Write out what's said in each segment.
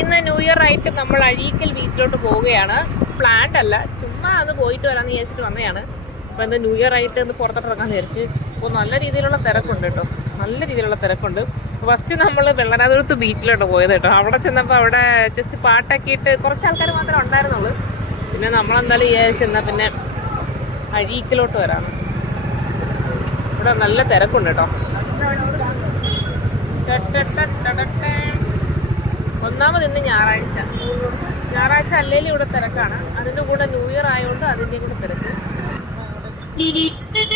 ഇന്ന് new year ആയിട്ട് നമ്മൾ അഴീക്കൽ ബീച്ചിലോട്ട് പോവുകയാണ്. പ്ലാൻഡ് അല്ല. ചുമ്മാ അത് പോയിട്ട് വരാന്ന് വിചാരിച്ചിട്ട് വന്നതാണ്. അപ്പൊ എന്താ ന്യൂ ഇയർ ആയിട്ട് ഒന്ന് പുറത്തോട്ട് ഇറങ്ങാന്ന് വിചാരിച്ച് അപ്പോൾ നല്ല രീതിയിലുള്ള തിരക്കുണ്ട് കേട്ടോ. നല്ല രീതിയിലുള്ള തിരക്കുണ്ട്. ഫസ്റ്റ് നമ്മൾ വെള്ളനാതുരത്ത് ബീച്ചിലോട്ട് പോയത് കേട്ടോ. അവിടെ ചെന്നപ്പോൾ അവിടെ ജസ്റ്റ് പാട്ടൊക്കെ ഇട്ട് കുറച്ച് ആൾക്കാർ മാത്രമേ ഉണ്ടായിരുന്നുള്ളൂ. പിന്നെ നമ്മളെന്തായാലും വിചാരിച്ചെന്നാൽ പിന്നെ അഴീക്കലോട്ട് വരാണ് ഇവിടെ നല്ല തിരക്കുണ്ട് കേട്ടോ. ഒന്നാമത് ഇന്ന് ഞായറാഴ്ച. ഞായറാഴ്ച അല്ലേലും ഇവിടെ തിരക്കാണ്. അതിന്റെ കൂടെ ന്യൂ ഇയർ ആയതുകൊണ്ട് അതിന്റെയും കൂടെ തിരക്ക്.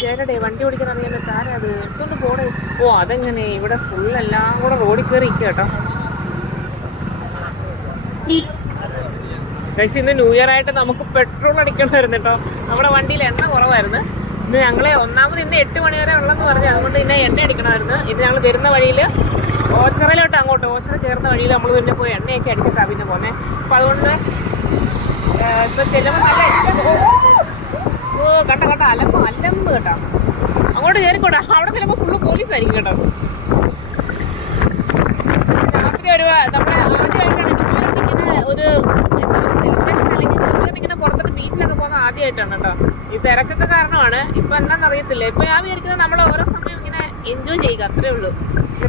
ചേട്ടടെ വണ്ടി ഓടിക്കാൻ അറിയാൻ താരം അത്? എടുത്തൊന്ന് പോണേ ഓ അതെങ്ങനെ? ഇവിടെ ഫുൾ എല്ലാം കൂടെ റോഡിൽ കയറി ഇരിക്കുക കേട്ടോ. പക്ഷേ ഇന്ന് ന്യൂ ഇയർ ആയിട്ട് നമുക്ക് പെട്രോൾ അടിക്കണമായിരുന്നു കേട്ടോ. നമ്മുടെ വണ്ടിയിൽ എണ്ണ കുറവായിരുന്നു. ഇന്ന് ഞങ്ങളെ ഒന്നാമത് ഇന്ന് എട്ട് മണി വരെ ഉള്ളെന്ന് പറഞ്ഞു അതുകൊണ്ട് ഇന്ന് എണ്ണ അടിക്കണമായിരുന്നു. ഇത് ഞങ്ങൾ വരുന്ന വഴിയിൽ ഓച്ചറയിലോട്ട് അങ്ങോട്ട്. ഓച്ചറ ചേർന്ന വഴിയിൽ നമ്മൾ പിന്നെ പോയി എണ്ണയൊക്കെ അടിച്ചിട്ടാണ് പിന്നെ പോന്നെ. അപ്പം അതുകൊണ്ട് ഇപ്പൊ ചെല്ലുമ്പോൾ നല്ല ഓ കണ്ട കണ്ട അലമ്പ് അലമ്പ് കേട്ടോ. അങ്ങോട്ട് കയറിക്കോട്ടെ അവിടെ ചെല്ലുമ്പോൾ ഫുള്ള് പോലീസ് ആയിരിക്കും കേട്ടോ. രാത്രി ഒരു നമ്മുടെ ആദ്യമായിട്ടാണ് ഇങ്ങനെ ഒരു സെലിബ്രേഷൻ കേട്ടോ. ഈ തിരക്കൊക്കെ കാരണമാണ്. ഇപ്പൊ എന്താണെന്ന് അറിയത്തില്ല. ഇപ്പൊ ഞാൻ വിചാരിക്കുന്നത് നമ്മൾ ഓരോ സമയം ഇങ്ങനെ എൻജോയ് ചെയ്യുക. അത്രേ ഉള്ളൂ.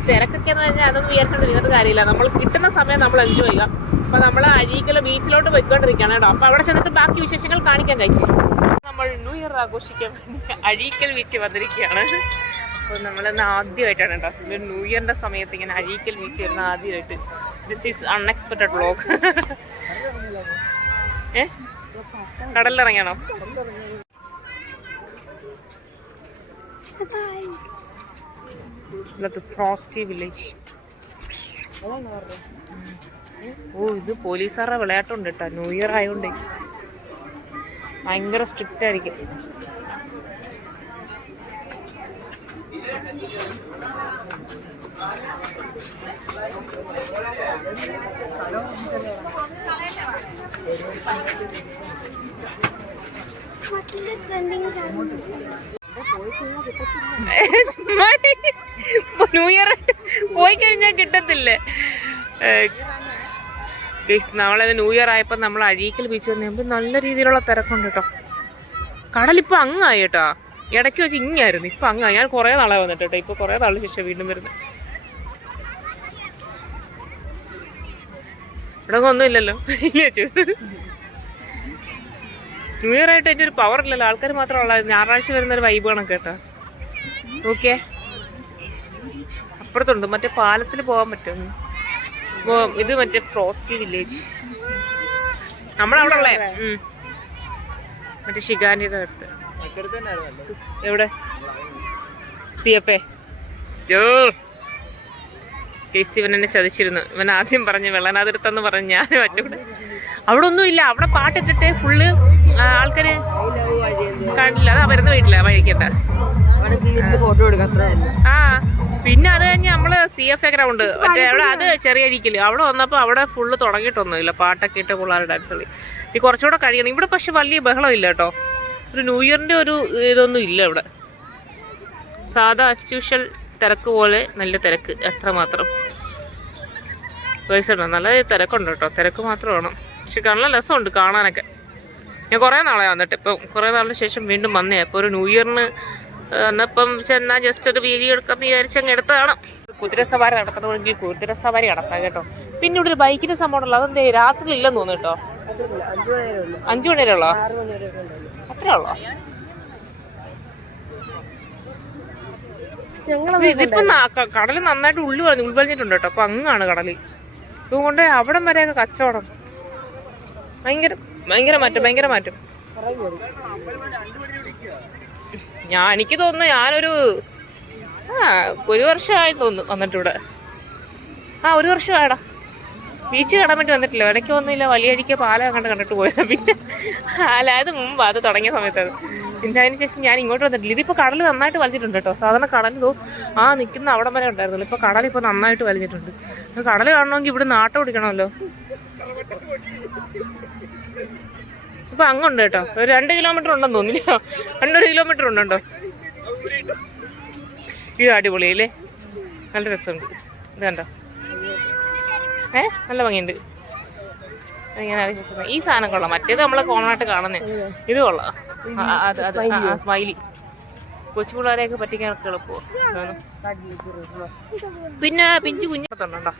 തിരക്കൊക്കെ എന്ന് പറഞ്ഞാൽ അതൊന്നും വിചാരിച്ചോണ്ട് ഇരുന്നിട്ട് കാര്യമില്ല. നമ്മൾ കിട്ടുന്ന സമയം നമ്മൾ എൻജോയ് ചെയ്യുക. അപ്പൊ നമ്മൾ അഴീക്കല ബീച്ചിലോട്ട് പോയിക്കൊണ്ടിരിക്കുകയാണ് കേട്ടോ. അപ്പൊ അവിടെ ചെന്നിട്ട് ബാക്കി വിശേഷങ്ങൾ കാണിക്കാൻ കഴിച്ചു നമ്മൾ ന്യൂ ഇയർ ആഘോഷിക്കാൻ അഴീക്കൽ ബീച്ച് വന്നിരിക്കുകയാണ്. അപ്പോൾ നമ്മളിന്ന് ആദ്യമായിട്ടാണ് കേട്ടോ. ന്യൂ ഇയറിന്റെ സമയത്ത് ഇങ്ങനെ അഴീക്കൽ ബീച്ച് വരുന്ന ആദ്യമായിട്ട്. ദിസ് ഈസ് അൺഎക്സ്പെക്റ്റഡ് വ്ലോഗ് ഏ? കടലിലിറങ്ങിയാണോ ഫ്രോസ്റ്റി വില്ലേജ്. ഓ ഇത് പോലീസുകാരുടെ വിളയാട്ടുണ്ട് കേട്ടോ. ന്യൂ ഇയർ ആയതുകൊണ്ട് ഭയങ്കര സ്ട്രിക്റ്റ് ആയിരിക്കും. ട്രെൻഡിങ് ന്യൂ ഇയർ പോയി കഴിഞ്ഞാൽ കിട്ടത്തില്ലേ. നമ്മളത് ന്യൂ ഇയർ ആയപ്പോൾ നമ്മൾ അഴീക്കൽ ബീച്ച് വന്നപ്പോൾ നല്ല രീതിയിലുള്ള തിരക്കുണ്ട് കേട്ടോ. കടലിപ്പോൾ അങ്ങായി കേട്ടോ. ഇടയ്ക്ക് വെച്ച് ഇങ്ങായിരുന്നു. ഇപ്പം അങ്ങായി. ഞാൻ കുറേ നാളെ വന്നിട്ട് കേട്ടോ. ഇപ്പോൾ കുറേ നാളിന് ശേഷം വീണ്ടും വരുന്നത് ഇവിടെ ഒന്നും ഇല്ലല്ലോ. ന്യൂ ഇയർ ആയിട്ട് അതിന്റെ ഒരു പവർ ഇല്ലല്ലോ. ആൾക്കാർ മാത്രമുള്ള ഞായറാഴ്ച വരുന്ന ഒരു വൈബ് കണക്ക് കേട്ടോ. ഓക്കെ അപ്പുറത്തുണ്ട്. മറ്റേ പാലത്തിൽ പോകാൻ പറ്റും. ഇത് മറ്റേ ഫ്രോസ്റ്റി വില്ലേജ് നമ്മളവിടെ ഉള്ളേ. മറ്റേ ഷിഗാനിയുടെ അടുത്ത്. എവിടെ? C F A. കേസ് ഇവൻ എന്നെ ചതിച്ചിരുന്നു. ഇവൻ ആദ്യം പറഞ്ഞു വെള്ളനാതിരത്തെന്ന് പറഞ്ഞു ഞാൻ വെച്ചുകൊണ്ട് അവിടെ ഒന്നും ഇല്ല. അവിടെ പാട്ടിട്ടിട്ട് ഫുള്ള് ആൾക്കാര് കണ്ടില്ല. അതാ വരുന്ന വീട്ടില വഴിക്കണ്ട ആ പിന്നെ അത് കഴിഞ്ഞ് നമ്മൾ സി എഫ് എ ഗ്രൗണ്ട് മറ്റേ അവിടെ അത് ചെറിയ അഴിക്കൽ. അവിടെ വന്നപ്പോ അവിടെ ഫുള്ള് തുടങ്ങിയിട്ടൊന്നുമില്ല. പാട്ടൊക്കെ ഇട്ട് പിള്ളേർ ഡാൻസ് കളി. ഈ കുറച്ചുകൂടെ കഴിയണം. ഇവിടെ പക്ഷെ വലിയ ബഹളം ഇല്ല കേട്ടോ. ഒരു ന്യൂ ഇയറിന്റെ ഒരു ഇതൊന്നും ഇല്ല ഇവിടെ. സാധാ അസ്യൂഷ്യൽ തിരക്ക് പോലെ നല്ല തിരക്ക് എത്രമാത്രം പൈസ ഉണ്ടോ? നല്ല തിരക്കുണ്ട് കേട്ടോ. തിരക്ക് മാത്രം വേണം. പക്ഷെ നല്ല രസമുണ്ട് കാണാനൊക്കെ. ഞാൻ കുറേ നാളെ വന്നിട്ട്. ഇപ്പം കുറേ നാളിന് ശേഷം വീണ്ടും വന്നേ. അപ്പോൾ ഒരു ന്യൂ ഇയറിന് എന്നപ്പം ചെന്നാൽ ജസ്റ്റ് ഒരു വീഡിയോ എടുക്കാമെന്ന് വിചാരിച്ച് അങ്ങ് എടുത്തതാണ്. കുതിര സവാരി നടത്തണമെങ്കിൽ കുതിര സവാരി നടത്താം കേട്ടോ. പിന്നെ ഇവിടെ ഒരു ബൈക്കിന് സംഭവം ഉള്ളൂ അതെന്തേ? രാത്രി ഇല്ലെന്ന് തോന്നുന്നു കേട്ടോ. അഞ്ചു മണി വരെ ഉള്ളു? വരെ വരെ അത്രേ ഉള്ളോ ഇതിപ്പം കടൽ നന്നായിട്ട് ഉള്ളു പറഞ്ഞു ഉൾവലിഞ്ഞിട്ടുണ്ട് കേട്ടോ. അപ്പൊ അങ്ങാണ് കടൽ. അതുകൊണ്ട് അവിടം വരെയൊക്കെ കച്ചവടം. ഭയങ്കര ഭയങ്കര മാറ്റം ഭയങ്കര മാറ്റം. ഞാൻ എനിക്ക് തോന്നുന്നു ഞാനൊരു ആ ഒരു വർഷമായി തോന്നുന്നു വന്നിട്ടിവിടെ. ആ ഒരു വർഷമായടാ. ബീച്ച് കാണാൻ വേണ്ടി വന്നിട്ടില്ല. ഇടയ്ക്ക് ഒന്നുമില്ല വലിയ അടിക്ക് പാലം കണ്ട് കണ്ടിട്ട് പോയത്. പിന്നെ അല്ലായത് മുമ്പ് അത് തുടങ്ങിയ സമയത്താണ് അത് പിന്നെ അതിന് ശേഷം ഞാൻ ഇങ്ങോട്ട് വന്നിട്ടില്ല. ഇതിപ്പോൾ കടൽ നന്നായിട്ട് വലിച്ചിട്ടുണ്ട് കേട്ടോ. സാധാരണ കടൽ തോ ആ നിൽക്കുന്ന അവിടം വരെ ഉണ്ടായിരുന്നുള്ളൂ. ഇപ്പോൾ കടൽ ഇപ്പോൾ നന്നായിട്ട് വലിച്ചിട്ടുണ്ട് കടൽ കാണണമെങ്കിൽ ഇവിടെ നാട്ടം ഓടിക്കണമല്ലോ. ഇപ്പൊ അങ്ങുണ്ട് കേട്ടോ. ഒരു രണ്ട് കിലോമീറ്റർ ഉണ്ടെന്ന് തോന്നില്ല രണ്ടൊരു കിലോമീറ്റർ ഉണ്ടോ ഇത് അടിപൊളിയല്ലേ നല്ല രസമുണ്ട്. ഇത് കണ്ടോ? ഏ? നല്ല ഭംഗിയുണ്ട്. ഈ സാധനം കൊള്ളാം. മറ്റേത് നമ്മളെ കോമണായിട്ട് കാണുന്നേ. ഇത് കൊള്ളാം. ആ, സ്മൈലി കൊച്ചു പിള്ളേരെയൊക്കെ പറ്റിക്കാനൊക്കെ എളുപ്പമാണ് പിന്നെ പിഞ്ചു കുഞ്ഞിടത്തുണ്ടോ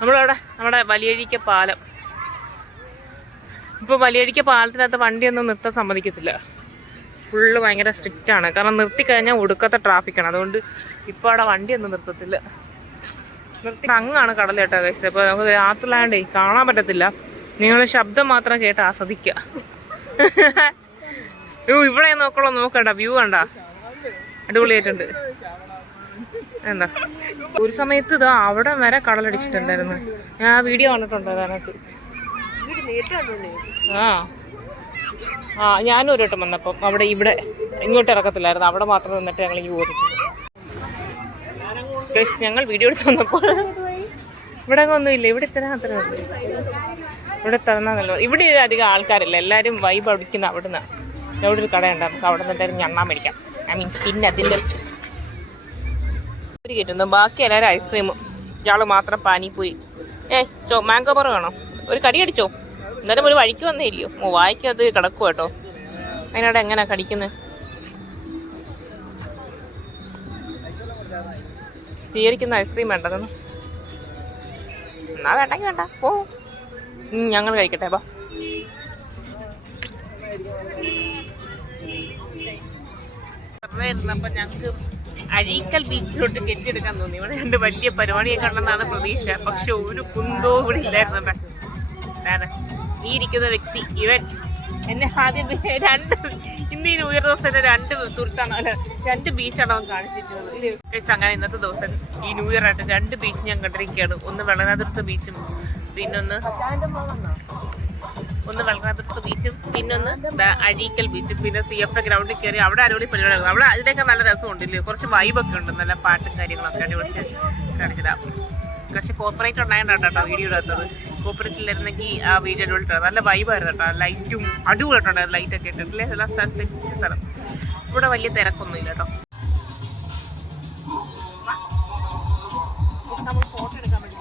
നമ്മളവിടെ നമ്മുടെ വലിയഴിക്ക പാലം. ഇപ്പോൾ വലിയടിക്ക പാലത്തിനകത്ത് വണ്ടിയൊന്നും നിർത്താൻ സമ്മതിക്കത്തില്ല. ഫുള്ള് ഭയങ്കര സ്ട്രിക്റ്റ് ആണ്. കാരണം നിർത്തിക്കഴിഞ്ഞാൽ ഒടുക്കത്തെ ട്രാഫിക്കാണ് അതുകൊണ്ട് ഇപ്പോൾ അവിടെ വണ്ടിയൊന്നും നിർത്തത്തില്ല. നിർത്തി അങ്ങാണ് കടൽ കേട്ടോ കഴിച്ചത് അപ്പോൾ നമുക്ക് രാത്രിലാണ്ടേ കാണാൻ പറ്റത്തില്ല. നിങ്ങൾ ശബ്ദം മാത്രം കേട്ട് ആസ്വദിക്കുക യ്യോ, ഇവിടെ നോക്കണോ? നോക്കണ്ട. വ്യൂ കണ്ട? അടിപൊളിയായിട്ടുണ്ട്. എന്താ? ഒരു സമയത്ത് ഇതാ അവിടെ വരെ കടലടിച്ചിട്ടുണ്ടായിരുന്നു. ഞാൻ ആ വീഡിയോ കണ്ടിട്ടുണ്ടായിരുന്നു ആ. ആ ഞാനും ഒരു വട്ടം വന്നപ്പം അവിടെ ഇവിടെ ഇങ്ങോട്ട് ഇറക്കത്തില്ലായിരുന്നു. അവിടെ മാത്രം നിന്നിട്ട് ഞങ്ങൾ ഈ Guys, ഞങ്ങൾ വീഡിയോ എടുത്ത് വന്നപ്പോൾ ഇവിടെ ഒന്നുമില്ല ഇവിടെ ഇത്ര ഉള്ളൂ. ഇവിടെ തന്നല്ലോ ഇവിടെ അധികം ആൾക്കാരില്ല. എല്ലാവരും വൈബ് അടിക്കുന്ന അവിടെ നിന്ന് എവിടെ ഒരു കടയുണ്ട്. നമുക്ക് അവിടെ നിന്ന് എന്തായാലും ഞണ്ണാൻ മേടിക്കാം. ഐ മീൻ പിന്നെ അതിന്റെ ഒരു കിട്ടുന്നു ബാക്കി എല്ലാവരും ഐസ്ക്രീമും ഇയാൾ മാത്രം പാനിപ്പോയി ഏ മാംഗോ പറ വേണോ? ഒരു കടി അടിച്ചോ എന്നാലും ഒരു വഴിക്ക് വന്നേ ഇല്ലയോ ഓ വായിക്ക് അത് കിടക്കും കേട്ടോ. അതിനോട് എങ്ങനെയാ കടിക്കുന്നത് തീയരിക്കുന്ന ഐസ്ക്രീം വേണ്ടതെന്ന്. എന്നാ വേണ്ടെങ്കിൽ വേണ്ട ഓ ഞങ്ങൾ കഴിക്കട്ടെ ബാ ഇരുന്നപ്പോ ഞങ്ങൾക്ക് അഴീക്കൽ ബീച്ചിലോട്ട് കെട്ടിയെടുക്കാൻ തോന്നി. ഇവിടെ രണ്ട് വലിയ പരിപാടിയെ കണ്ടെന്നാണ് പ്രതീക്ഷ. പക്ഷെ ഒരു കുന്തോ ഇവിടെ ഇല്ലായിരുന്നു. ഈ ഇരിക്കുന്ന വ്യക്തി ഇവൻ എന്നെ ആദ്യം രണ്ട് ഇന്ന് ഈ ന്യൂ ഇയർ ദിവസം തന്നെ രണ്ട് തുരുത്താണ് അല്ല രണ്ട് ബീച്ചാണ് അവൻ കാണിച്ചിട്ടുള്ളത് അങ്ങനെ ഇന്നത്തെ ദിവസം ഈ ന്യൂ ഇയർ ആയിട്ട് രണ്ട് ബീച്ച് ഞാൻ കണ്ടിരിക്കുകയാണ്. ഒന്ന് വെള്ളനാതിർത്ത ബീച്ചും പിന്നൊന്ന് ഒന്ന് വെള്ളനാതിർത്ത ബീച്ചും പിന്നൊന്ന് അഴീക്കൽ ബീച്ചും പിന്നെ സി എഫ് എ ഗ്രൗണ്ടിൽ കയറി അവിടെ അടിപൊളി പരിപാടികൾ അവിടെ അതിനൊക്കെ നല്ല രസമുണ്ടല്ലേ? കുറച്ച് വൈബൊക്കെ ഉണ്ട് നല്ല പാട്ടും കാര്യങ്ങളൊക്കെ അടിപൊളി കാണിച്ചതാ പക്ഷെ കോർപ്പറേറ്റ് ഉണ്ടായിട്ടാണ് കേട്ടോ വീഡിയോ എടുത്തത് കോപ്പറേറ്റിലായിരുന്നെങ്കിൽ ആ വീഡിയോ അടിപൊളി നല്ല വൈബായിരുന്നു കേട്ടോ. ലൈറ്റും അടിപൊളിയായിട്ടുണ്ടായിരുന്നു ലൈറ്റൊക്കെ ഇട്ടിട്ടില്ലേ നല്ല സെറ്റ് സ്ഥലം. ഇവിടെ വലിയ തിരക്കൊന്നും ഇല്ല കേട്ടോ. നമ്മൾ ഫോട്ടോ എടുക്കാൻ വേണ്ടി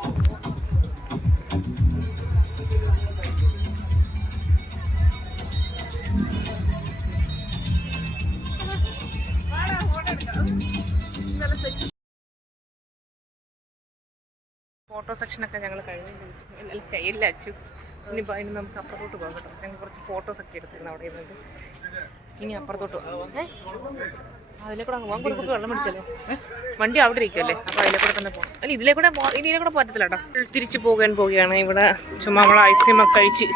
ഫോട്ടോ സെക്ഷനൊക്കെ ഞങ്ങൾ കഴിഞ്ഞു ചെയ്യില്ല അച്ചു ഇനിയിപ്പോൾ അതിന് നമുക്ക് അപ്പുറത്തോട്ട് പോകാം കേട്ടോ ഞങ്ങൾ കുറച്ച് ഫോട്ടോസ് ഒക്കെ എടുത്തിരുന്നു അവിടെ ഇരുന്നിട്ട്. ഇനി അപ്പുറത്തോട്ട് പോകാം. ഏ? അതിലെ കൂടെ പോകാം. കൊടുക്കുക വെള്ളം പിടിച്ചല്ലോ? വണ്ടി അവിടെ ഇരിക്കുമല്ലേ അപ്പോൾ അതിലെ കൂടെ തന്നെ പോകാം. അല്ല ഇതിലെ കൂടെ പോ ഇതിലെ കൂടെ പറ്റത്തില്ല കേട്ടോ. തിരിച്ചു പോകാൻ പോവുകയാണ് ഇവിടെ. ചുമ്മാ നമ്മൾ ഐസ്ക്രീം ഒക്കെ കഴിച്ച്.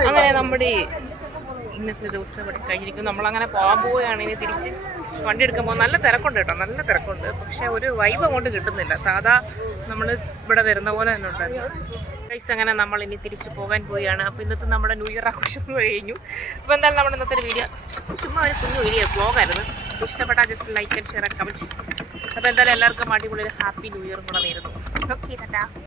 അങ്ങനെ നമ്മുടെ ഇന്നത്തെ ദിവസം ഇവിടെ കഴിഞ്ഞിരിക്കും നമ്മളങ്ങനെ പോകാൻ പോവുകയാണ്. ഇനി തിരിച്ച് വണ്ടി എടുക്കുമ്പോൾ നല്ല തിരക്കുണ്ട് കേട്ടോ. നല്ല തിരക്കുണ്ട്. പക്ഷെ ഒരു വൈബ് അങ്ങോട്ട് കിട്ടുന്നില്ല. സാധാ നമ്മൾ ഇവിടെ വരുന്ന പോലെ തന്നെ ഉണ്ടായിരുന്നു ഗൈസ് അങ്ങനെ നമ്മൾ ഇനി തിരിച്ച് പോകാൻ പോവുകയാണ്. അപ്പോൾ ഇന്നത്തെ നമ്മുടെ ന്യൂ ഇയർ ആഘോഷം കഴിഞ്ഞു. അപ്പോൾ എന്തായാലും നമ്മുടെ ഇന്നത്തെ വീഡിയോ ചുമ്മാ ഒരു കുഞ്ഞു വീഡിയോ ബ്ലോഗായിരുന്നു ഇഷ്ടപ്പെട്ടാൽ just like and share comment അപ്പോൾ എന്തായാലും എല്ലാവർക്കും അടിപൊളി ഒരു ഹാപ്പി ന്യൂ ഇയർ കൂടെ നേരുന്നു. ഓക്കെ ടാറ്റാ